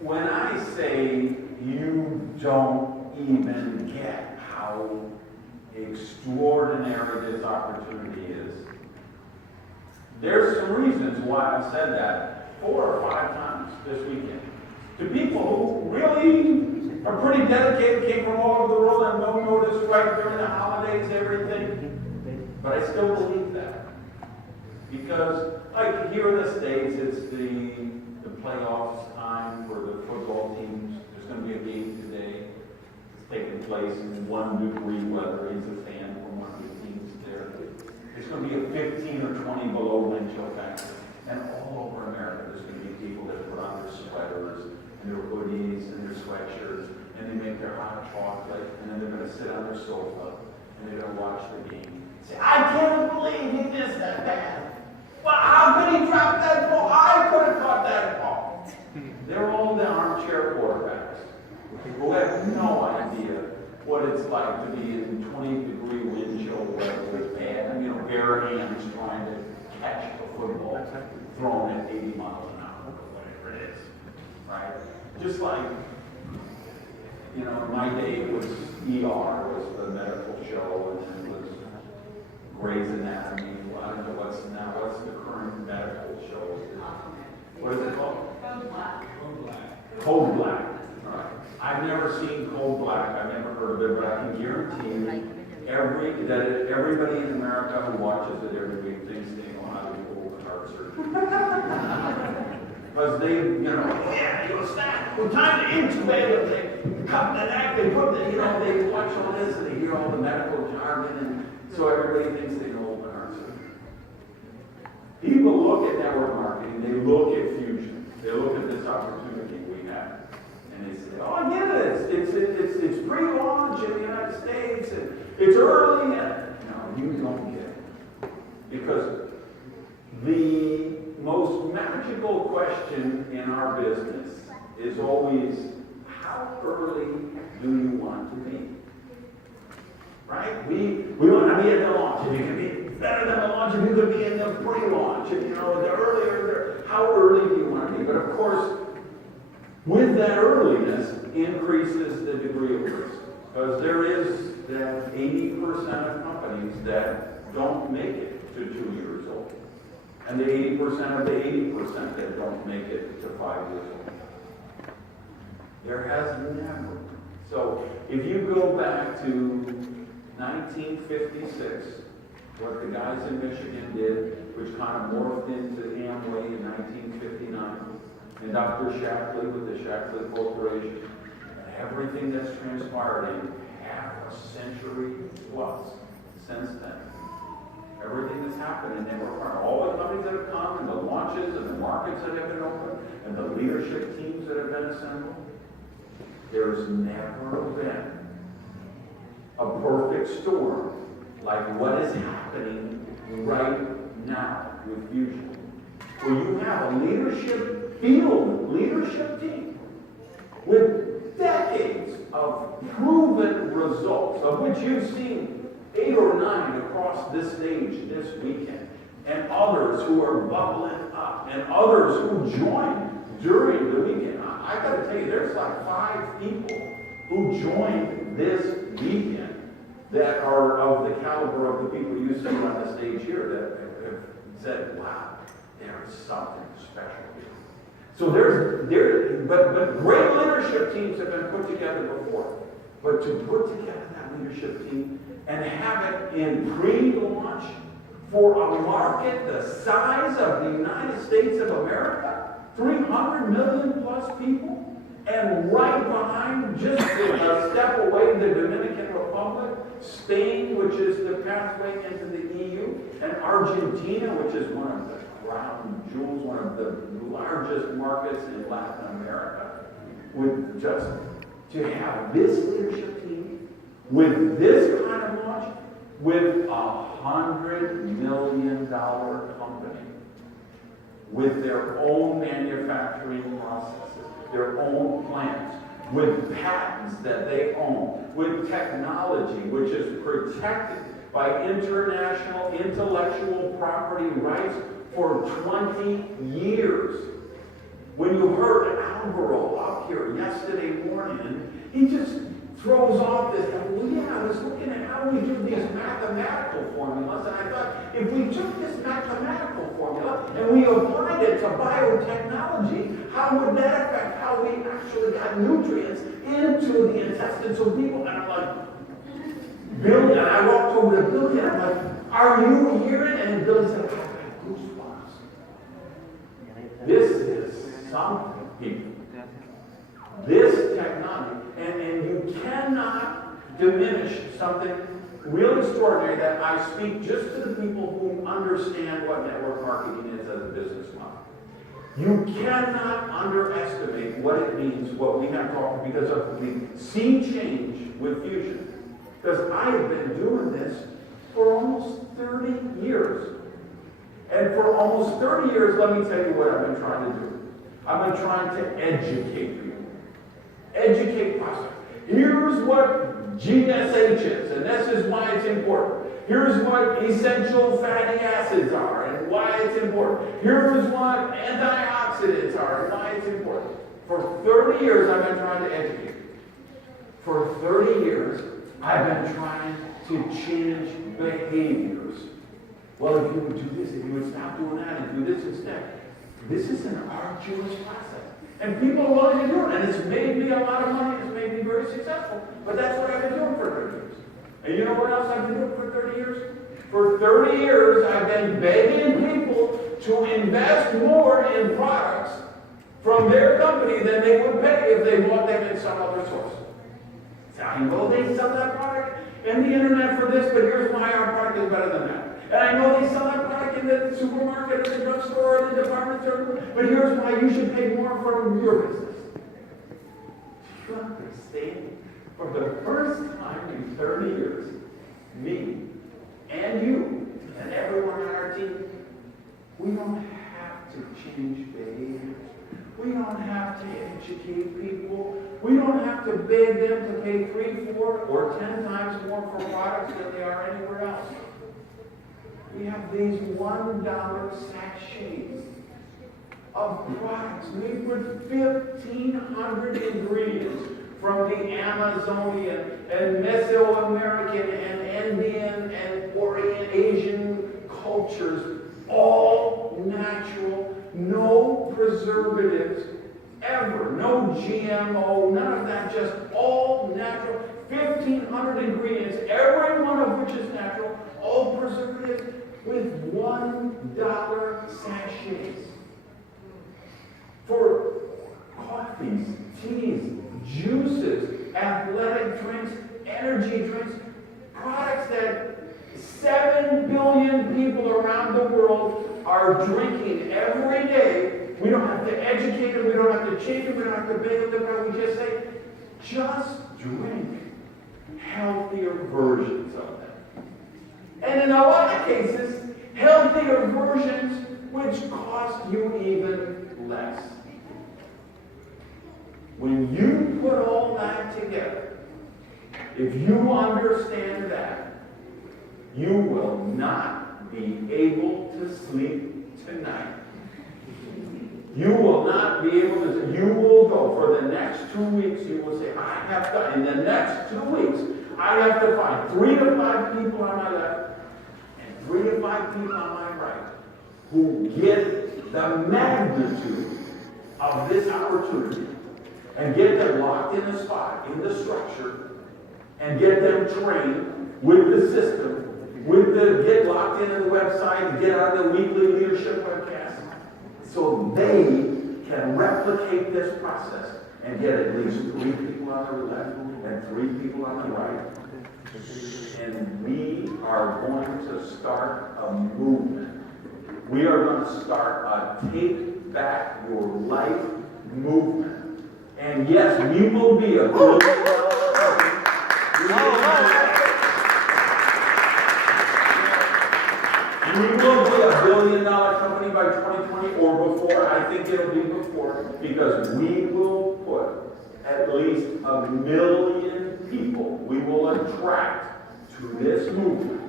when I say you don't even get how extraordinary this opportunity is, there's some reasons why I've said that 4 or 5 times this weekend. To people who really are pretty dedicated, came from all over the world and no notice right during the holidays, everything. But I still believe that. Because, like here in the States, it's the playoffs time for the football teams. There's going to be a game today. It's taking place in 1 degree weather. He's a fan from one of the teams there. It's going to be a 15 or 20 below wind chill factor. And all over America, there's going to be people that put on their sweaters and their hoodies and their sweatshirts, and they make their hot chocolate, and then they're going to sit on their sofa, and they're going to watch the game. Say, I can't believe he missed that bad. Well, how could he drop that ball? I could have caught that ball. They're all the armchair quarterbacks who have no idea what it's like to be in 20-degree wind chill weather with bad, bare hands trying to catch a football thrown at 80 miles an hour, or whatever it is, right? Just like, in my day it was ER, was the medical show, and then it was Grey's Anatomy. Well, I don't know what's the current medical show. What is it called? Code Black. Code Black. All right. I've never seen Code Black. I've never heard of it, but I can guarantee you everybody in America who watches it every week thinks they know how to do open heart surgery. Because they, snap. Well, time to intubate them. They cut the neck. They put the, they watch all this and they hear all the medical jargon, and so everybody thinks they know open heart surgery. People look at network marketing. They look at Fuxion. They look at this opportunity we have, and they say, "Oh, I get it. It's pre-launch in the United States, and it's early." And no, you don't get it, because the most magical question in our business is always, how early do you want to be? Right? We want to be at the launch. If you can be better than the launch, if you could be in the pre-launch, the earlier, how early do you want to be? But of course, with that earliness increases the degree of risk. Because there is that 80% of companies that don't make it to 2 years old. And the 80% of the 80% that don't make it to 5 years old. There has never. So if you go back to 1956, what the guys in Michigan did, which kind of morphed into Amway in 1959, and Dr. Shackley with the Shackley Corporation, and everything that's transpired in half a century plus since then. Everything that's happened in network, all the companies that have come, and the launches, and the markets that have been opened, and the leadership teams that have been assembled, there's never been a perfect storm like what is happening right now with Fuxion. Where you have a field leadership team with decades of proven results, of which you've seen 8 or 9 across this stage this weekend, and others who are bubbling up, and others who joined during the weekend. I got to tell you, there's like 5 people who joined this weekend that are of the caliber of the people you see on the stage here that have said, wow, there's something special here. So but great leadership teams have been put together before. But to put together that leadership team and have it in pre-launch for a market the size of the United States of America, 300 million plus people, and right behind, just a step away, the Dominican Republic, Spain, which is the pathway into the EU, and Argentina, which is one of the crown jewels, one of the largest markets in Latin America, with just to have this leadership team with this kind of launch, with $100 million company, with their own manufacturing processes, their own plants, with patents that they own, with technology which is protected by international intellectual property rights for 20 years. When you heard Alvaro up here yesterday morning, and he just throws off this, well, yeah, I was looking at how we do these mathematical formulas, and I thought, if we took this mathematical formula and we applied it to biotechnology, how would that affect how we actually got nutrients into the intestines of people? And I'm like, Billy, and I walked over to Billy, and I'm like, are you hearing? And Billy said, I've got goosebumps. This is something, people. This technology, and you cannot diminish something real extraordinary that I speak just to the people who understand what network marketing is as a business model. You cannot underestimate what it means, what we have talked, because of the sea change with Fuxion. Because I have been doing this for almost 30 years. And for almost 30 years, let me tell you what I've been trying to do. I've been trying to educate people. Educate prospects. Here's what GSH is, and this is why it's important. Here's what essential fatty acids are, and why it's important. Here's what antioxidants are, and why it's important. For 30 years, I've been trying to educate. For 30 years, I've been trying to change behaviors. Well, if you would do this, if you would stop doing that and do this instead. This is an arduous process. And people are willing to do it. And it's made me a lot of money. It's made me very successful. But that's what I've been doing for 30 years. And you know what else I've been doing for 30 years? For 30 years, I've been begging people to invest more in products from their company than they would pay if they bought them in some other source. So I know they sell that product in the internet for this, but here's why our product is better than that. And I know they sell that product in the supermarket, or the drugstore, or the department store, but here's why you should pay more for your business. Do you understand? For the first time in 30 years, me and you and everyone on our team, we don't have to change behaviors. We don't have to educate people. We don't have to beg them to pay 3, 4, or 10 times more for products than they are anywhere else. We have these $1 sachets of products made with 1,500 ingredients from the Amazonian and Mesoamerican and Indian and Orient Asian cultures, all natural, no preservatives ever, no GMO, none of that, just all natural, 1,500 ingredients, every one of which is natural, all preservatives, with $1 sachets. For coffees, teas, juices, athletic drinks, energy drinks, products that 7 billion people around the world are drinking every day. We don't have to educate them, we don't have to change them, we don't have to beg them, but we just say, just drink healthier versions of them. And in a lot of cases, healthier versions which cost you even less. When you put all that together, if you understand that, you will not be able to sleep tonight. You will not be able to, you will go for the next 2 weeks, you will say, I have to, in the next 2 weeks, I have to find 3 to 5 people on my left and 3 to 5 people on my right who get the magnitude of this opportunity and get them locked in a spot, in the structure, and get them trained with the system, get locked into the website, and get on the weekly leadership webcast, so they can replicate this process and get at least 3 people on the left and 3 people on the right. And we are going to start a movement. We are going to start a Take Back Your Life movement. And yes, we will be a billion-dollar company. We will be a billion-dollar company by 2020 or before. I think it'll be before, because we will put at least 1 million people we will attract to this movement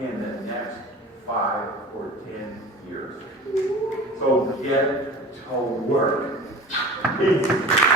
in the next 5 or 10 years. So get to work. Peace.